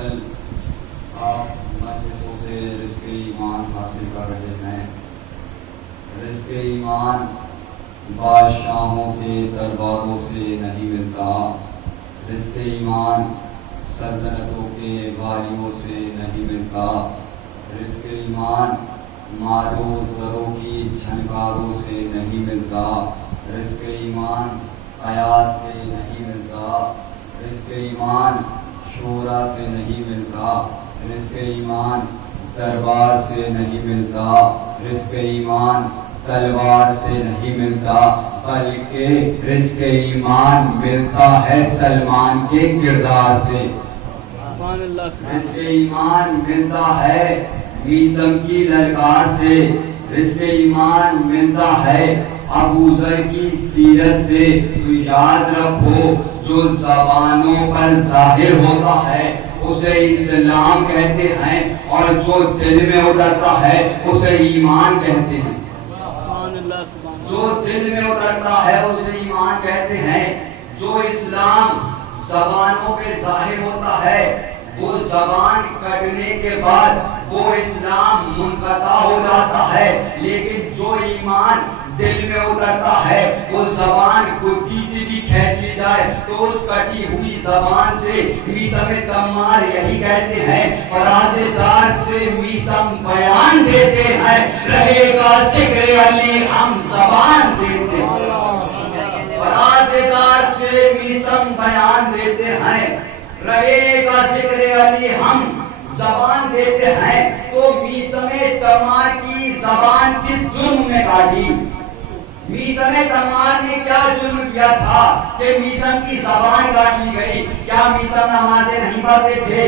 مسلسل آپ مجلسوں سے رزق ایمان حاصل کر رہے ہیں۔ رزق ایمان بادشاہوں کے درباروں سے نہیں ملتا، رزق ایمان سلطنتوں کے والیوں سے نہیں ملتا، رزق ایمان مالوں زروں کی جھنکاروں سے نہیں ملتا، رزق ایمان ایاز سے نہیں ملتا، رزق ایمان شورا سے نہیں ملتا، رزق ایمان دربار سے نہیں ملتا، رزق ایمان تلوار سے نہیں ملتا، بلکہ رزق ایمان ملتا ہے سلمان کے کردار سے۔ رزق ایمان ملتا ہے میثم کی للکار سے، رزق ایمان ملتا ہے ابو ذر کی سیرت سے۔ تو یاد رکھو جو زبانوں پر ظاہر ہوتا ہے اسے اسلام کہتے ہیں، اور جو دل میں اترتا ہے اسے ایمان کہتے ہیں۔ جو دل میں اترتا ہے اسے ایمان کہتے ہیں۔ جو اسلام زبانوں پہ ظاہر ہوتا ہے وہ زبان کٹنے کے بعد وہ اسلام منقطع ہو جاتا ہے، لیکن جو ایمان دل میں اترتا ہے وہ زبان کتی سے بھی کھینچ لی جائے تو اس کٹی ہوئی زبان سے میثم تمار یہی کہتے ہیں، فرازدار سے میثم بیان دیتے ہیں، رہے گا ذکر علی ہم زبان دیتے ہیں۔ فرازدار سے میثم بیان دیتے ہیں، رہے گا ذکر علی ہم زبان دیتے ہیں۔ تو میثم تمار کی زبان کس جرم میں کاٹی؟ میثم تمار نے کیا جرم کیا تھا کہ میثم کی زبان کاٹ لی گئی؟ کیا میثم نمازیں نہیں پڑھتے تھے؟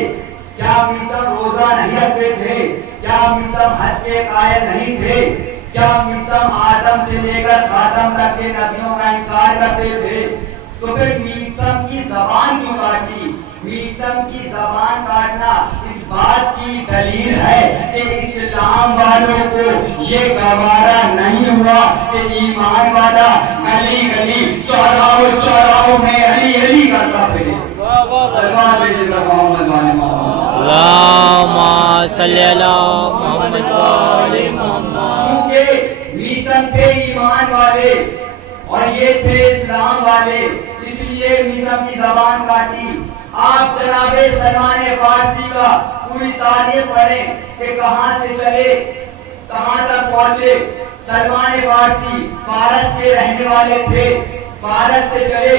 کیا میثم روزہ نہیں رکھتے تھے؟ کیا میثم حج کے قائل نہیں تھے؟ کیا میثم آدم سے لے کر خاتم تک کے نبیوں کا انکار کرتے تھے؟ تو پھر میثم کی زبان کیوں کاٹی؟ میثم کی زبان کاٹنا اس بات کی دلیل ہے کہ اسلام والوں کو یہ گوارا نہیں ہوا کہ ایمان والا گلی گلی چوراہوں چوراہوں میں علی علی کرتا پھرے۔ سلمان بھیجے گا محمد والے محمد، اللہم صلی اللہ محمد والے محمد۔ چونکہ میثم تھے ایمان والے اور یہ تھے اسلام والے، اس لیے میثم کی زبان کاٹی۔ آپ جناب سلمان فارسی کا پوری تاریخ پڑھیں کہ کہاں سے چلے کہاں تک پہنچے۔ سلمان فارسی فارس کے رہنے والے تھے، فارس سے چلے،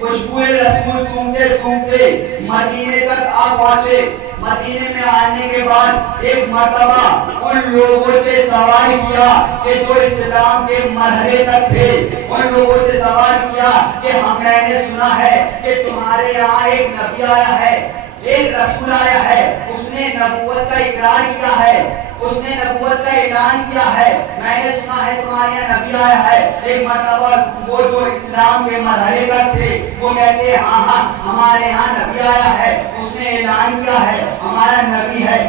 خوشبو رسول سونگتے سونگتے مدینے تک آ پہنچے۔ مدینے میں آنے کے بعد ایک مرتبہ ان لوگوں سے سوال کیا کہ جو اسلام کے مرحلے تک تھے، ان لوگوں سے سوال کیا کہ میں نے سنا ہے کہ تمہارے یہاں ایک نبی آیا ہے، ایک رسول آیا ہے، اس نے نبوت کا اقرار کیا ہے، اس نے نبوت کا اعلان کیا ہے، میں نے سنا ہے تمہارے یہاں نبی آیا ہے۔ ایک مرتبہ وہ جو اسلام کے مرحلے تک تھے وہ کہتے ہیں ہاں ہاں ہمارے یہاں نبی آیا ہے، اس نے اعلان کیا ہے، ہمارا نبی ہے۔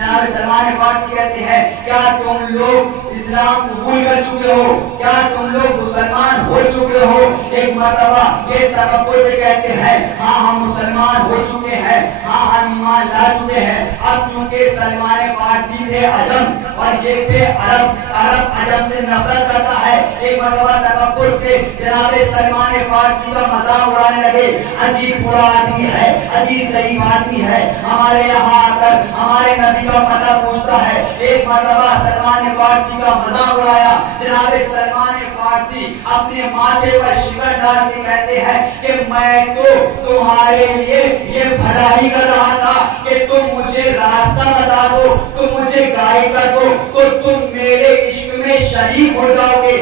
جناب سلمان فارسی کہتے ہیں کیا تم لوگ اسلام قبول کر چکے ہو؟ کیا تم لوگ مسلمان ہو چکے ہو؟ ایک مرتبہ یہ تکبر سے کہتے ہیں ہاں ہم مسلمان ہو چکے ہیں، ہاں ہم ایمان لا چکے ہیں۔ اب چونکہ سلمان فارسی تھے عجم اور یہ تھے عرب، عرب عجم سے نفرت کرتا ہے۔ ایک مرتبہ تکبر سے جناب سلمان فارسی کا مذاق اڑانے لگے، عجیب برا آدمی ہے، عجیب ضعیف آدمی ہے، ہمارے یہاں آ کر ہمارے نبی کا پتہ پوچھتا ہے۔ ایک مرتبہ سلمان فارسی کا مذاق اڑایا۔ جناب سلمان فارسی اپنے ماتھے پر شکر ڈال کے کہتے ہیں کہ میں تو تمہارے لیے یہ بھلائی کر رہا تھا کہ تم مجھے راستہ بتا دو، تم مجھے گائیڈ کر دو تو تم میرے عشق میں شریک ہو جاؤ گے،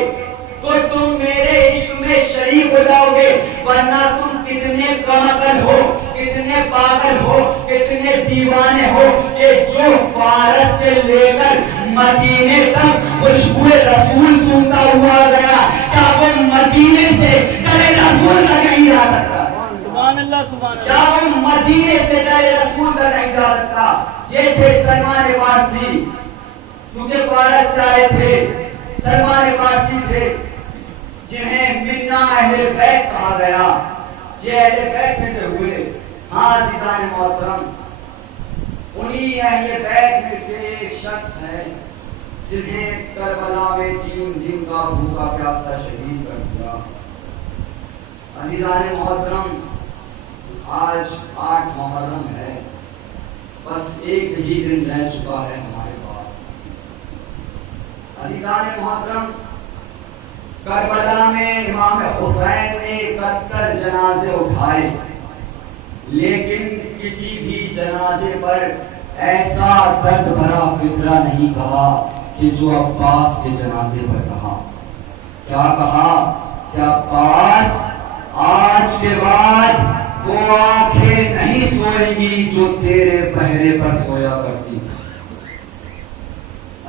تو تم میرے عشق میں شریک ہو جاؤ گے، ورنہ تم کتنے کم عقل ہو، کتنے پاگل ہو، کتنے دیوانے ہو کہ جو فارس سے لے کر مدینے تک خوشبو رسول سونگتا ہوا گیا، کیا وہ مدینے سے کرے رسول تک نہیں جا سکتا؟ سبحان اللہ سبحان اللہ۔ کیا وہ مدینے سے کرے رسول تک نہیں جا سکتا؟ یہ تھے سلمان فارسی، کیونکہ فارس سے آئے تھے، سلمان فارسی تھے جنہیں منا اہل بیت کہا گیا۔ یہ اہل بیت میں سے ہوئے۔ ہاں عزیزان محترم، اہل بیت میں سے ایک شخص ہے جنہیں کربلا میں 3 دن کا بھوکا پیاسا شہید کر دیا۔ عزیزان محترم، آج 8 محرم ہے، بس ایک ہی دن رہ چکا ہے ہمارے پاس۔ عزیزان محترم، کربلا میں امام حسین نے 71 جنازے اٹھائے، لیکن کسی بھی جنازے پر ایسا درد بھرا فقرہ نہیں کہا کہ جو عباس کے جنازے پر کہا۔ کیا کہا کہ عباس آج کے بعد وہ آنکھیں نہیں سوئیں گی جو تیرے پہرے پر سویا کرتی تھی۔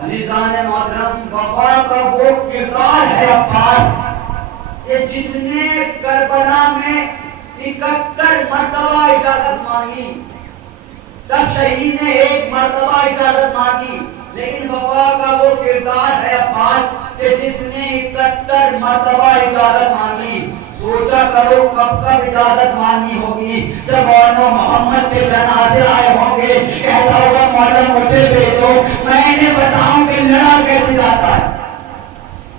عزیزان محترم، وفا کا وہ کردار ہے عباس کہ جس نے کربلا میں 71 مرتبہ اجازت مانگی۔ سب شہید نے ایک مرتبہ اجازت مانگی، لیکن وفا کا وہ کردار ہے عباس کہ جس نے 71 مرتبہ اجازت مانگی۔ سوچا کرو کب کب اجازت مانگی ہوگی، جب مولانا محمد کے جنازے آئے ہوں گے، کہتا ہوگا مولا مجھے بھیجو، میں نے بتاؤں کہ لڑا کیسے جاتا ہے۔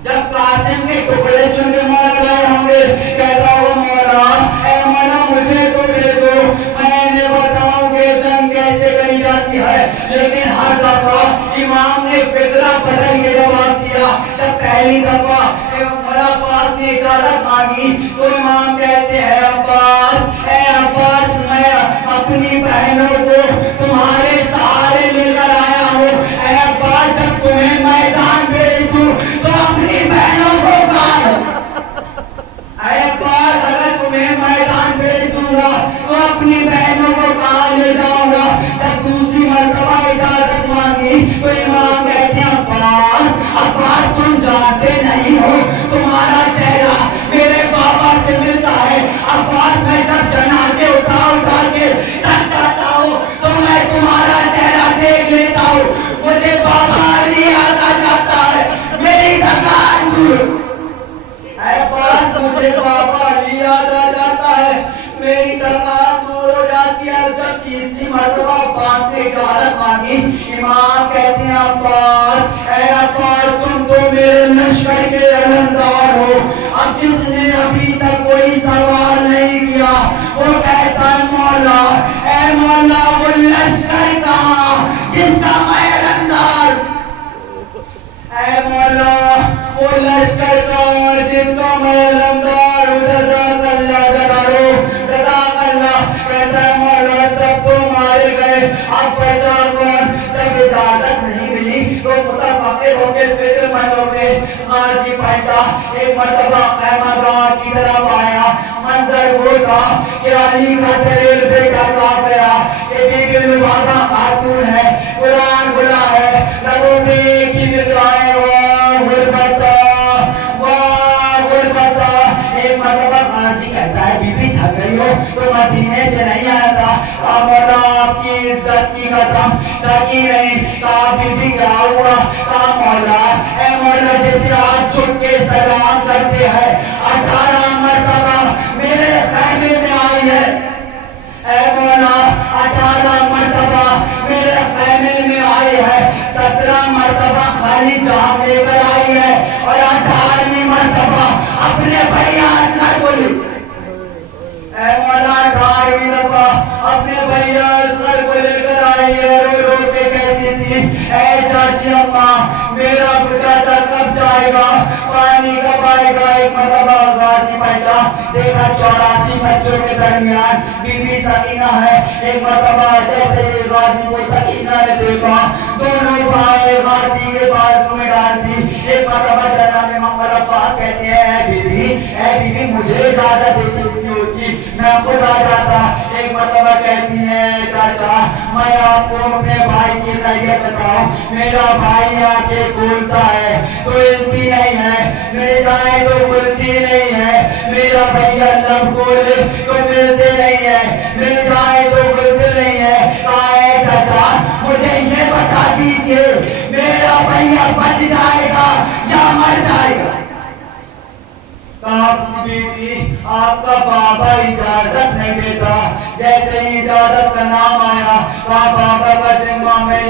جب قاسم کے ٹکڑے چن کے مولا لائے ہوں گے، کہتا ہوگا مولا اے مولا مجھے تو بھیجو، میں نے بتاؤں کہ جنگ کیسے کری جاتی ہے۔ لیکن ہر دفعہ امام نے فقرہ بدل کے جواب دیا۔ جب پہلی دفعہ عباس نے اجازت مانگی تو امام کہتے ہیں عباس اے عباس میں اپنی بہنوں کو تمہارے سہارے لے کر آیا ہوں۔ اے عباس جب تمہیں میدان بھیج دوں تو اپنی بہنوں کو کہاں؟ اے عباس اگر تمہیں میدان بھیج دوں گا تو اپنی بہنوں کو کہاں لے جاؤں گا؟ جب دوسری مرتبہ اجازت مانگی تو امام کہتے ہیں عباس تم جانتے نہیں ہو تمہارا چہرہ میرے بابا سے ملتا ہے۔ عباس میں جب جنازے اٹھا کے رکھ جاتا ہوں تو میں تمہارا چہرہ دیکھ لیتا ہوں، مجھے بابا علی یاد آ جاتا ہے، میری تھکان دور۔ اے عباس مجھے بابا علی یاد آ جاتا ہے، میری تھکان دور ہو جاتی ہے۔ جب تیسری مرتبہ عباس نے اجازت مانگی، امام کہتے ہیں عباس اے عباس تم تو میرے لشکر کے علمدار ہو۔ اب جس نے ابھی تک کوئی سوال نہیں کیا وہ کہتا ہے مولا اے مولا وہ لشکر کہاں جس کا میں علمدار؟ اے مولا وہ لشکر کہاں جس کا میں علمدار ہوں؟ جزاک اللہ جلالو جزاک اللہ۔ کہتا ہے مولا سب تو مارے گئے، اب بچا کون؟ جب اجازت نہیں ملی تو متفقر ہو کے فکر مندوں نے غازی پہنچا، ایک مرتبہ خیمہ گاہ کی طرف آیا۔ منظر وہ تھا کہ علی کا دلیل بیٹا کہا گیا کہ بی بی لبابہ خاتون ہے، قرآن بلا ہے، لبوں میں ایک ہی بکرائے واہ غربتا واہ غربتا۔ ایک مرتبہ غازی کہتا ہے بی بی تھک گئی ہو تو مدینے سے نہیں آیا تھا؟ کہا مولا آپ کی عزت کی قسم تھکی نہیں۔ کہا بی بی کیا ہوا؟ کہا مولا اے مولا جسے آپ جھک کے سلام کرتے ہیں 18 مرتبہ میرے خیمے میں آئی ہے۔ اے مولا 18 مرتبہ میرے خیمے میں آئی ہے، 17 مرتبہ خالی جام لے کر آئی ہے اور 18ویں مرتبہ اپنے بھیا اصغر کو لے۔ اے مولا 18ویں دفعہ اپنے بھیا اصغر کو لے کر آئی ہے، رو رو کے کہتی تھی اے چاچی اماں میرا چاچا کب جائے گا، پانی کب آئے گا؟ ایک مرتبہ غازی بیٹھا، دیکھا 84 بچوں کے درمیان بی بی سکینہ ہے۔ ایک مرتبہ جیسے غازی کو سکینہ نے دیکھا، دونوں بھائی غازی کے بازو میں ڈال دی۔ ایک مرتبہ جناب محمد عباس کہتے ہیں اے بی بی مجھے اجازت دیتی ہوتی میں خود آ جاتا۔ ایک مرتبہ کہتی ہے چاچا میں آپ کو اپنے بھائی کی ذریعت بتاؤں، میرا بھائی آ کے کھولتا ہے تو ہلتی نہیں ہے، مل جائے تو بلتی نہیں ہے، میرا بھیا لب کھولے تو ملتے نہیں ہے، مل جائے تو بلتے نہیں ہے۔ کہا چاچا مجھے یہ بتا دیجئے میرا بھیا بچ جائے گا یا مر جائے گا؟ کہا بی بی آپ کا بابا اجازت نہیں دیتا۔ جیسے ہی اجازت کا نام آیا کہا بابا کا ذمہ میری